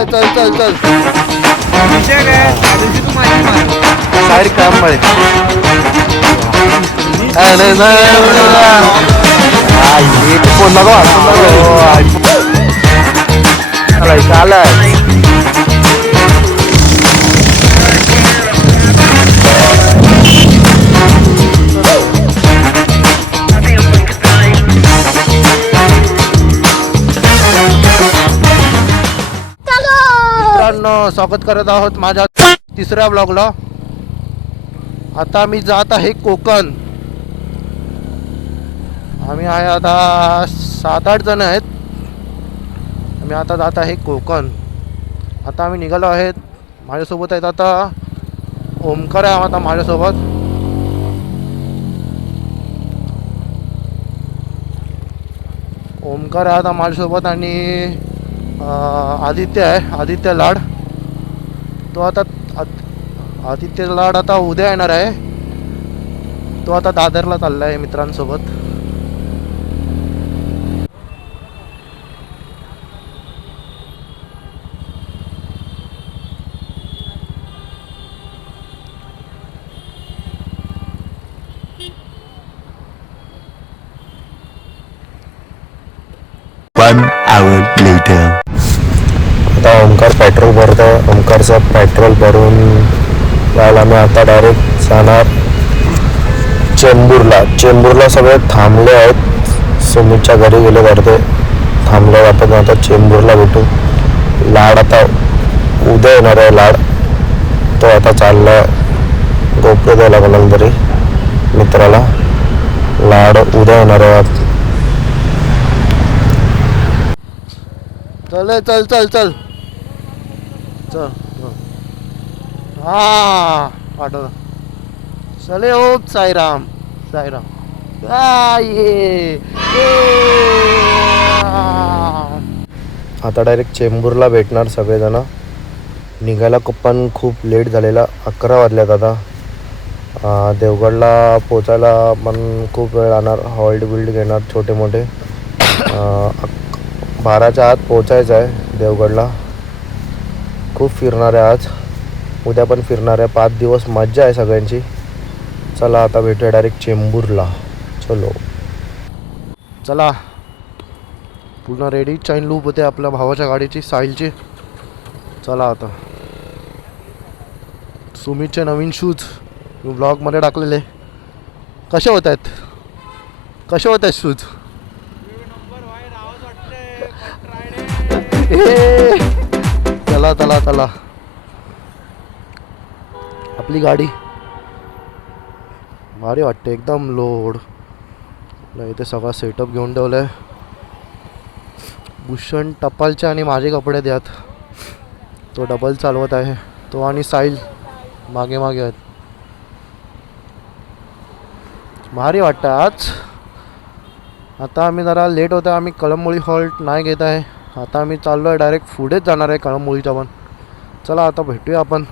चल चल चल विषय काय त्या दिवशी तू माझी मार साईड काम मध्ये फोन चालय स्वागत करत आहोत माझ्या तिसऱ्या ब्लॉगला. आता मी जात आहे कोकण. आम्ही आहे आता 7-8 जण आहेत. आम्ही आता जात आहे कोकण. आता आम्ही निघालो आहेत. माझ्यासोबत आहेत आता ओमकार आहे आता माझ्यासोबत. ओमकार आहे आता माझ्यासोबत आणि आदित्य आहे, आदित्य लाड. तो आता आदित्य लाड आता उद्या येणार आहे. तो आता दादरला चालला आहे मित्रांसोबत. One hour later. आता ओमकार पेट्रोल भरतो. ओमकारचं पेट्रोल भरून जायला मी आता डायरेक्ट जाणार चेंबूरला. चेंबूरला सगळे थांबले आहेत. सुमितच्या घरी गेले करते थांबले. आपण आता चेंबूरला भेटू. लाड आता उद्या येणार आहे. लाड तो आता चालला गोप्य द्यायला कोणाला तरी मित्राला. लाड उद्या येणार आहे. चल चल चल चल चल हा पाठव. चले ओम साईराम साईराम. आता डायरेक्ट चेंबूरला भेटणार सगळेजण. निघायला पण खूप लेट झालेला. 11 वाजल्यात आता. देवगडला पोचायला पण खूप वेळ लागणार. हॉल्ट बिल्ड घेणार छोटे मोठे. 12च्या आत पोचायचं आहे देवगडला. खूप फिरणार आहे आज. उद्या पण फिरणार आहे. 5 दिवस मज्जा आहे सगळ्यांची. चला आता भेटूया डायरेक्ट चेंबूरला. चलो चला. पूर्ण रेडी. चैन लूप होते आपल्या भावाच्या गाडीची साहिलची. चला आता. सुमितचे नवीन शूज मी ब्लॉगमध्ये टाकलेले. कसे होत आहेत, कसे होत आहेत शूज? चला चला चला. आपली गाडी भारी वाटते एकदम. लोड इथे सगळा सेटअप घेऊन ठेवलाय. भूषण टपालचे आणि माझे कपडे द्यात. तो डबल चालवत आहे. तो आणि साहिल मागे मागे आहेत. भारी वाटतं आज. आता आम्ही जरा लेट होतं. आम्ही कळंबोळी हॉल्ट नाही घेत आहे. आता आम्ही चाललो आहे डायरेक्ट पुढेच जाणार आहे कळंबोळीच्या पण. चला आता भेटूया आपण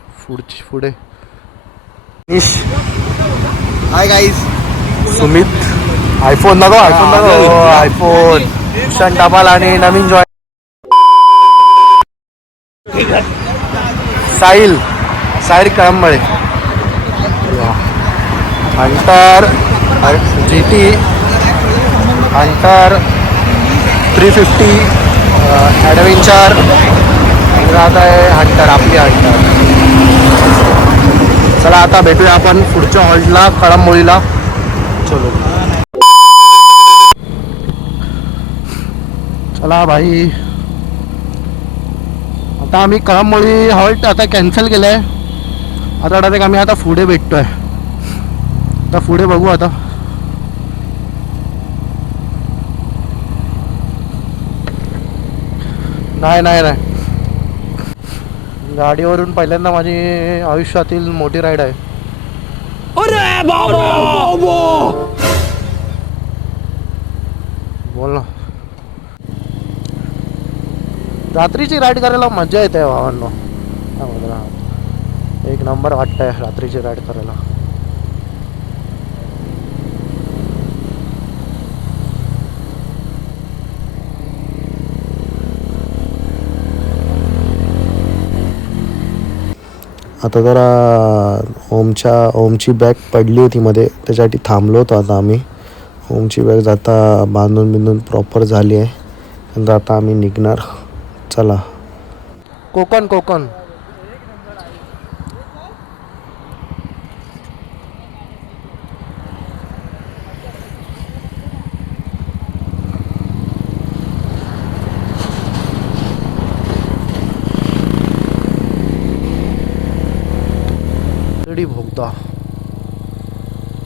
पुढे. Hi guys. सुमित आयफोन दाखव. आयफोन दाखव. आयफोन भूषण टपाल आणि नवीन join Sahil. Sahil Kalambale. Hunter GT Hunter 350 adventure. राहत आहे हंटर. आपली हंटर. चला आता भेटूया आपण पुढच्या हॉल्टला कळंबोळीला. चलो चला भाई. आता आम्ही कळंबोळी हॉल्ट आता कॅन्सल केलं आहे. आता डायरेक्ट आम्ही आता पुढे भेटतोय. आता पुढे बघू. आता नाही नाही नाही. गाडीवरून पहिल्यांदा माझी आयुष्यातील मोठी राईड आहे. बोल ना. रात्रीची राईड करायला मजा येते भावांनो. एक नंबर वाटतंय रात्रीची राईड करायला. आता जरा ओमची बॅग पडली होती मध्ये, त्याच्यासाठी थांबलो होतो आता आम्ही. ओमची बॅग जाता बांधून प्रॉपर झाली आहे. नंतर आता आम्ही निघणार. चला. कोकण रेडी भोगता.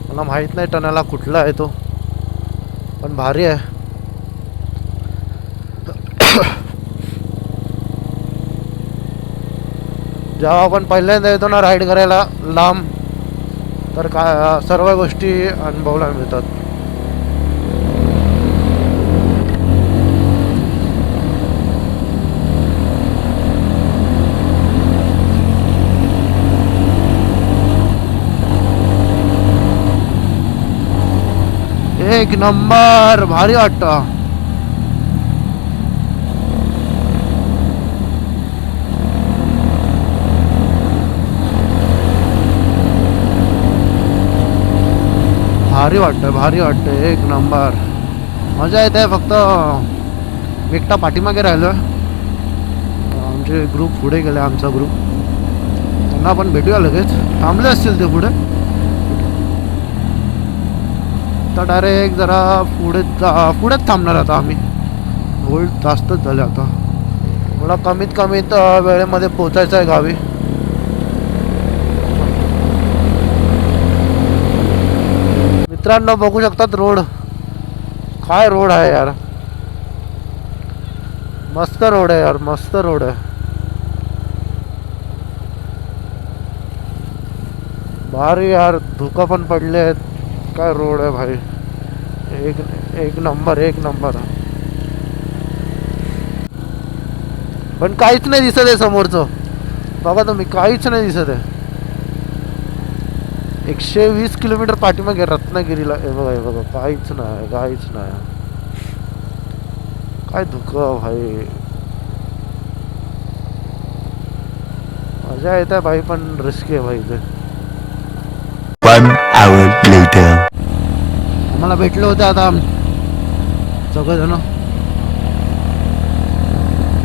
मला माहित नाही टनाला कुठला आहे तो, पण भारी आहे. जेव्हा आपण पहिल्यांदा येतो ना राईड करायला लांब, तर सर्व गोष्टी अनुभवायला मिळतात. एक नंबर, भारी वाटतं. भारी वाटतं एक नंबर. मजा येते. फक्त एकटा पाठीमागे राहिलो. आमचे ग्रुप पुढे गेले. आमचा ग्रुप, त्यांना आपण भेटूया लगेच. थांबले असतील ते पुढे. तर डायरेक्ट जरा पुढेच थांबणार आता आम्ही. होल्ड जास्तच झाले आता. मला कमीत वेळेमध्ये पोचायचं आहे गावी. मित्रांनो बघू शकतात रोड. काय रोड आहे यार. मस्त रोड आहे यार, मस्त रोड आहे. भारी यार. धुका पण पडले आहेत. काय रोड आहे भाई. एक नंबर. पण काहीच नाही दिसत आहे समोरचं. बघा तुम्ही, काहीच नाही दिसत आहे. 120 किलोमीटर पाठीमागे रत्नागिरीला. हे बघा काहीच नाही. काय धुका भाई. मजा येत आहे भाई, पण रिस्की आहे भाई ते. 1 hour later. आम्हाला भेटले होते आता सगळेजण.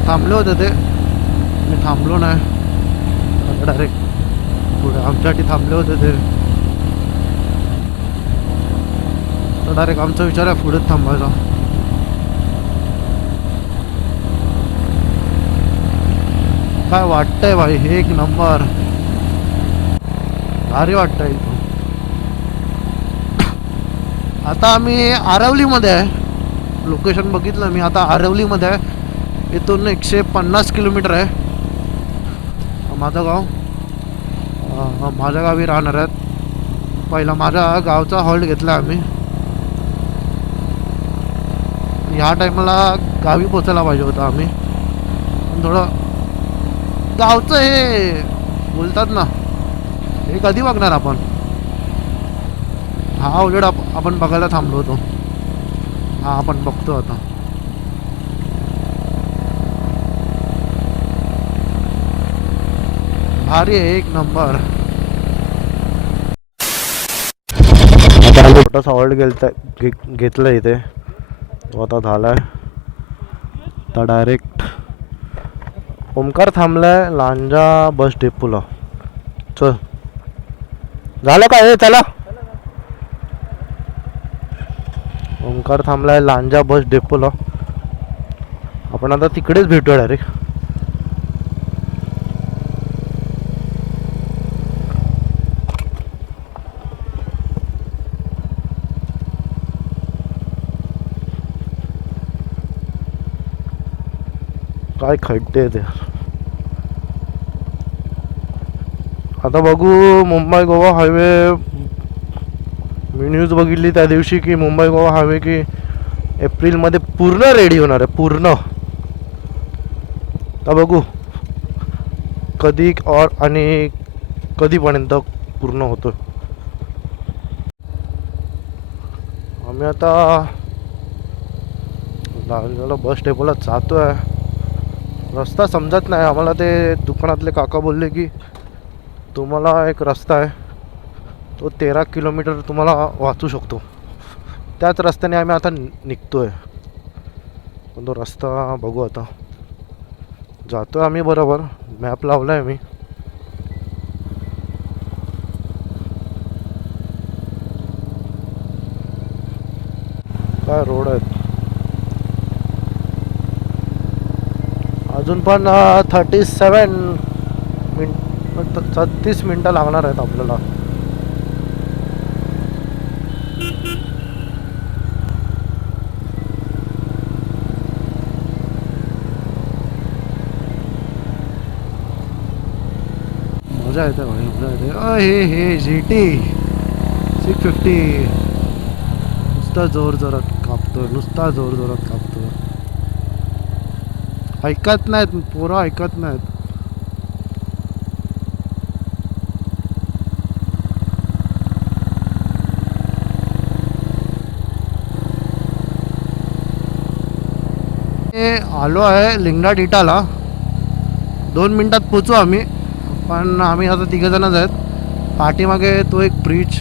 थांबले होते ते. मी थांबलो नाही. डायरेक्ट पुढे आमच्यासाठी थांबले होते ते. तर डायरेक्ट आमचा विचार आहे पुढेच थांबायचा. काय वाटतंय भाई. एक नंबर, भारी वाटतंय. आता आम्ही आरवलीमध्ये आहे. लोकेशन बघितलं मी. आता आरवलीमध्ये आहे. इथून 150 किलोमीटर आहे माझं गाव. माझ्या गावी राहणार आहेत. पहिला माझ्या गावचा हॉल्ट घेतला आम्ही. ह्या टायमाला गावी पोचायला पाहिजे होतं आम्ही. थोडं गावचं हे बोलतात ना, हे कधी बघणार आपण. हा उलट आपण बघायला थांबलो होतो. हा आपण बघतो आता. भारी आहे एक नंबर. छोटासा हॉल्ट घेतलं इथे. तो आता झालाय. आता डायरेक्ट ओमकार थांबलाय लांजा बस डेपोला. चल झालं का हे. चला. ओमकार थांबलाय लांजा बस डेपोला. आपण आता तिकडेच भेटूया डायरेक्ट. काय खड्डे ते. आता बघू मुंबई गोवा हायवे. मी न्यूज बघितली त्या दिवशी की मुंबई गोवा हायवे की एप्रिलमध्ये पूर्ण रेडी होणार आहे. पूर्ण. तर बघू कधी आणि कधीपर्यंत पूर्ण होतो. आम्ही आता लांजाला बस डेपोला जातोय. रस्ता समजत नाही आम्हाला. ते दुकानातले काका बोलले की तुम्हाला एक रस्ता आहे, तो 13 किलोमीटर तुम्हाला वाचू शकतो. त्याच रस्त्याने आम्ही आता निघतोय. पण तो रस्ता बघू आता. जातोय आम्ही बरोबर, मॅप लावला आहे मी. काय रोड आहेत. अजून पण 37 मिनिट 36 मिनटं लागणार आहेत आपल्याला. मजा येते भाई, मजा येते. हे GT 650 नुसता जोर जोरात कापतोय, नुसता जोर जोरात कापतोय. ऐकत नाहीत पोरं, ऐकत नाहीत. आलो आहे लिंगडाट इटाला. 2 मिनिटात पोचू आम्ही. पण आम्ही आता तिघंजणच आहेत. पाठीमागे तो एक ब्रिज,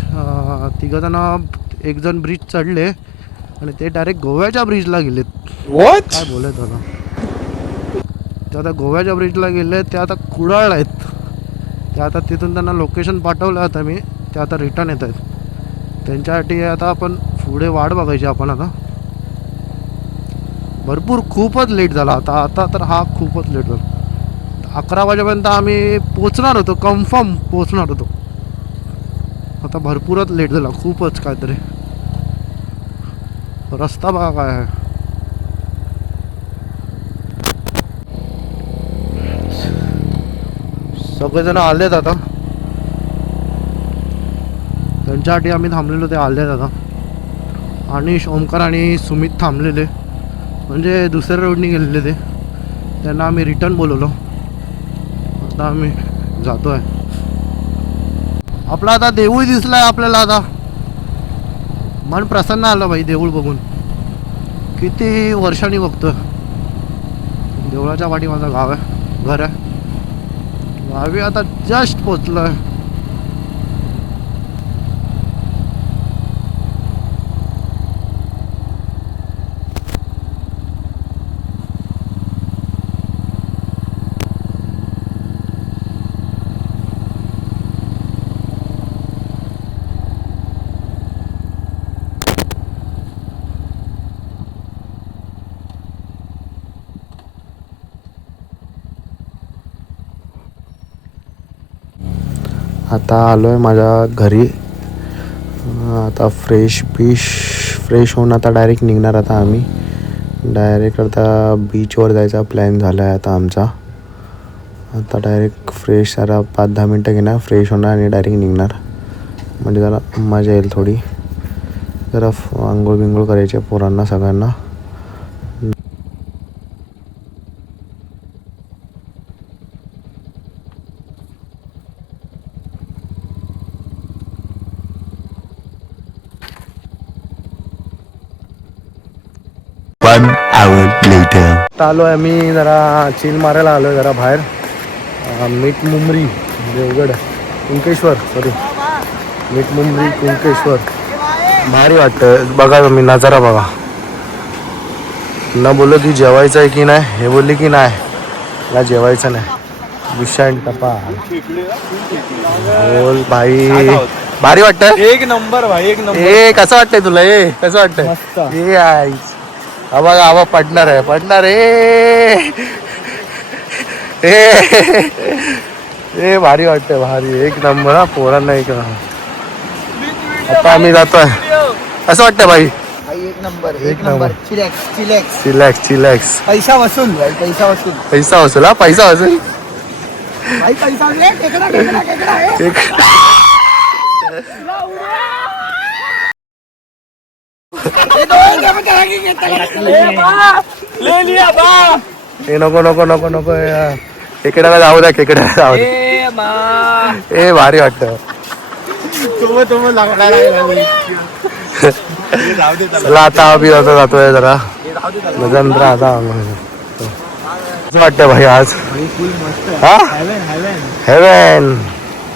तिघंजणं, एक जण ब्रिज चढले आणि ते डायरेक्ट गोव्याच्या ब्रिजला गेलेत. काय बोलत त्याला. ते आता गोव्याच्या ब्रिजला गेले. ते आता कुडाळ आहेत. ते आता तिथून त्यांना लोकेशन पाठवलं आता मी. ते आता रिटर्न येत आहेत. त्यांच्यासाठी आता आपण पुढे वाट बघायची आपण आता. भरपूर खूपच लेट झाला आता तर हा खूपच लेट झाला. 11 वाजेपर्यंत आम्ही पोचणार होतो, कन्फर्म पोचणार होतो. आता भरपूरच लेट झाला, खूपच काहीतरी. रस्ता बघा काय आहे. सगळेजण आलेत आता. त्यांच्यासाठी आम्ही थांबलेलो, ते आलेत आता. अनिश, ओमकार आणि सुमित थांबलेले, म्हणजे दुसऱ्या रोडनी गेलेले ते. त्यांना आम्ही रिटर्न बोलवलो. आता आम्ही जातो आहे. आपला आता देऊळ दिसला आहे आपल्याला. आता मन प्रसन्न आलं भाई देऊळ बघून. किती वर्षांनी बघतो. देवळाच्या पाठी माझं गाव आहे, घर आहे. गावी आता जस्ट पोचलो आहे. आता आलो आहे माझ्या घरी. आता फ्रेश होऊन आता डायरेक्ट निघणार. आता आम्ही डायरेक्ट आता बीचवर जायचा प्लॅन झाला आहे आता आमचा. आता डायरेक्ट फ्रेश जरा 5-10 मिनटं घेणार, फ्रेश होणार आणि डायरेक्ट निघणार. म्हणजे जरा मजा येईल थोडी. जरा आंघोळ बिंघोळ करायचे पोरांना सगळ्यांना. One hour later. आलो आहे मी जरा चिल मारायला आलो आहे जरा बाहेर. मीठ मुंबरी देवगड कुंकेश्वर, सॉरी मीठ मुंबरी कुंकेश्वर. भारी वाटतं. बघा तुम्ही नजारा बघा. न बोललो की जेवायचं आहे की नाही, हे बोलली की नाही मला जेवायचं नाही. विषाण टपा बोल भाई. भारी वाटतं. एक नंबर भाई, एक नंबर. ए कसं वाटतंय तुला? ए कसं वाटतंय? ए आई बघा आवा पडणार आहे. ए भारी वाटतंय, भारी एक नंबर. हा पोरांना एक. आता आम्ही जातोय. असं वाटतंय भाई? एक नंबर, एक नंबर. चिलॅक्स. पैसा वसूल भाई, पैसा वसूल. पैसा वसूल. हा पैसा वसूल. भाई पैसा ले, टेकडा ले लिया बा. ए नको खेकड्याला जाऊ द्या, खेकड्याला जाऊ द्या. ए भारी वाटतं. चला आता आम्ही जातोय जरा नंतर. आता असं वाटतं भाई आज. हा हेवन.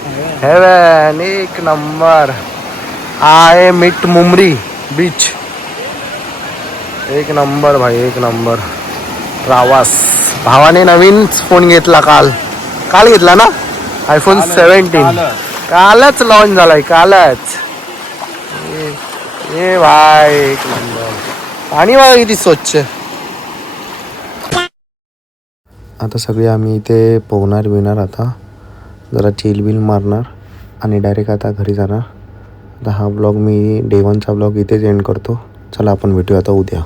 हेवन एक नंबर. आहे मिट मुमरी बीच. एक नंबर भाई एक नंबर. प्रवास. भावाने नवीन फोन घेतला काल घेतला ना iPhone 17. कालच लॉन्च झालाय कालच. ए भाई एक नंबर. पाणी बघा किती स्वच्छ. आता सगळे आम्ही इथे पोहणार बिणार आता जरा चिल बिल मारणार आणि डायरेक्ट आता घरी जाणार. आता हा ब्लॉग मी डे 1चा ब्लॉग इथेच एंड करतो. चला आपण भेटूया आता उद्या.